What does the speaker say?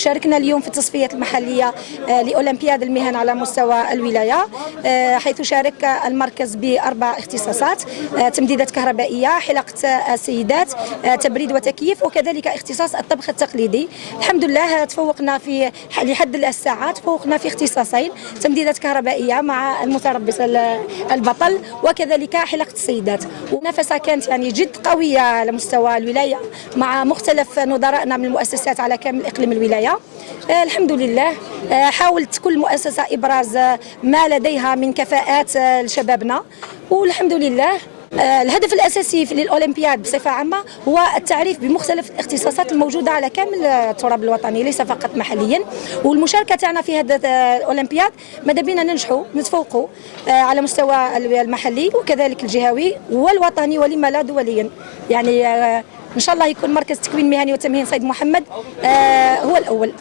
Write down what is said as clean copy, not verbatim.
شاركنا اليوم في التصفيات المحلية لأولمبياد المهن على مستوى الولاية، حيث شارك المركز بأربع اختصاصات: تمديدات كهربائية، حلقة سيدات، تبريد وتكييف، وكذلك اختصاص الطبخ التقليدي. الحمد لله تفوقنا في لحد الساعة، تفوقنا في اختصاصين: تمديدات كهربائية مع المتربص البطل، وكذلك حلقة السيدات. المنافسة كانت جد قوية على مستوى الولاية مع مختلف نظرائنا من المؤسسات على كامل إقليم الولاية. الحمد لله حاولت كل مؤسسة إبراز ما لديها من كفاءات لشبابنا، والحمد لله الهدف الأساسي للأولمبياد بصفة عامة هو التعريف بمختلف الاختصاصات الموجودة على كامل التراب الوطني ليس فقط محليا. والمشاركة تاعنا في هذا الأولمبياد ماذا بينا ننجحوا نتفوقوا على مستوى المحلي وكذلك الجهوي والوطني، ولما لا دوليا. إن شاء الله يكون مركز تكوين مهني وتمهين سيد محمد هو الأول.